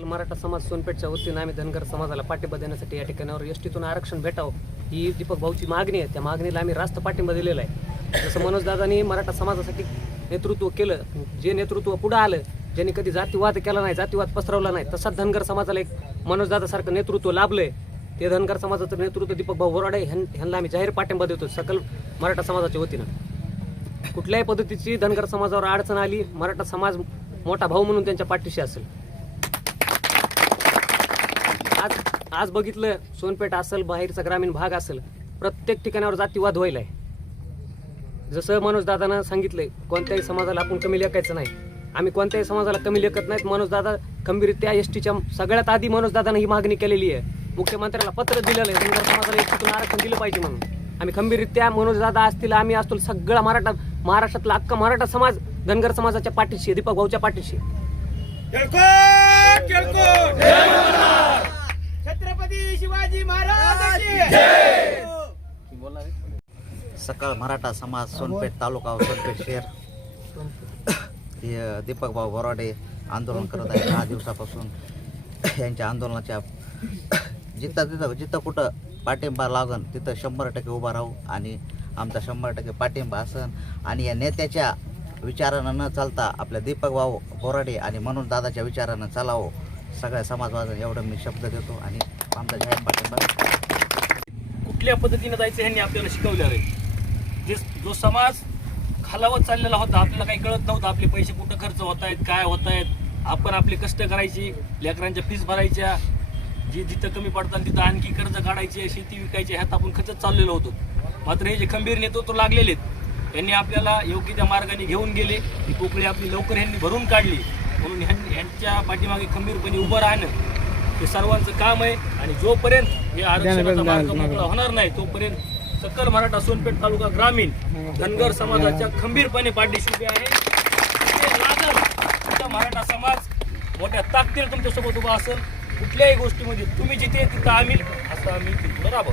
सकल मराठा समाज सोनपेठच्या वतीनं आम्ही धनगर समाजाला पाठिंबा देण्यासाठी या ठिकाणावर एस टीतून आरक्षण भेटावं ही दीपक भाऊची मागणी आहे. त्या मागणीला आम्ही रास्त पाठिंबा दिलेला आहे. जसं मनोजदादांनी मराठा समाजासाठी नेतृत्व केलं जे नेतृत्व पुढं आलं ज्यांनी कधी जातीवाद केला नाही जातीवाद पसरवला नाही तसाच धनगर समाजाला एक मनोजदादासारखं नेतृत्व लाभलंय. ते धनगर समाजाचं नेतृत्व दीपक भाऊ बोराडे ह्यां- ह्यांना आम्ही जाहीर पाठिंबा देतो सकल मराठा समाजाच्या वतीनं. कुठल्याही पद्धतीची धनगर समाजावर अडचण आली मराठा समाज मोठा भाऊ म्हणून त्यांच्या पाठीशी असेल. आज बघितलं सोनपेठ असेल बाहेरचा ग्रामीण भाग असेल प्रत्येक ठिकाणावर जातीवाद आहे जसं मनोजदादानं सांगितलंय कोणत्याही समाजाला आपण कमी लेखायचं नाही. आम्ही कोणत्याही समाजाला कमी लेखत नाहीत. मनोजदादा दादा एस टीच्या सगळ्यात आधी मनोजदादानं ही मागणी केलेली आहे. मुख्यमंत्र्याला पत्र दिलेलं आहे. धनगर समाजाला एक आरक्षण दिलं पाहिजे म्हणून. आम्ही खंबीररित्या मनोजदादा असतील आम्ही असतो सगळा मराठा महाराष्ट्रातला अख्खा मराठा समाज धनगर समाजाच्या पाठीशी दीपक भाऊच्या पाठीशी केळकोट केळकोट छत्रपती शिवाजी महाराज की सकळ मराठा समाज सोनपेठ तालुका व सोनपेठ शहर. हे दीपक भाऊ बोराडे आंदोलन करत आहे दहा दिवसापासून यांच्या आंदोलनाच्या जिथं तिथं जिथं कुठं पाठिंबा लागन तिथं शंभर टक्के उभा राहू आणि आमचा शंभर टक्के पाठिंबा असन. आणि या नेत्याच्या विचारानं न चालता आपल्या दीपक भाऊ बोराडे आणि म्हणून दादाच्या विचारानं चालावं. सगळ्या समाजवादा एवढं मी शब्द देतो आणि आमचा जाहीर पाठिंबा कुठल्या पद्धतीनं जायचं ह्यांनी आपल्याला शिकवलं आहे जे जो समाज खालावत चाललेला होता आपल्याला काही कळत नव्हतं आपले पैसे कुठं खर्च होत आहेत काय होत आहेत आपण आपले कष्ट करायची लेकरांच्या फीस भरायच्या. जी जिथं कमी पडतात तिथं आणखी कर्ज काढायचे शेती विकायची ह्यात आपण खचत चाललेलो होतो. मात्र हे जे खंबीर नेतृत्व लागलेले आहेत यांनी आपल्याला योग्य त्या मार्गाने घेऊन गेले. ही पोकळी आपली लवकर ह्यांनी भरून काढली. म्हणून ह्यां- ह्यांच्या पाठीमागे खंबीरपणे उभं राहणं हे सर्वांचं काम आहे. आणि जोपर्यंत हे आरक्षणाचा मार्ग मोकळा होणार नाही तोपर्यंत सकल मराठा सोनपेठ तालुका ग्रामीण धनगर समाजाच्या खंबीरपणे पाठीशी उभे आहे. मराठा समाज मोठ्या ताकदीने तुमच्यासोबत उभा असेल कुठल्याही गोष्टीमध्ये तुम्ही जिथे तिथं आम्ही असं आम्ही तिथं राबव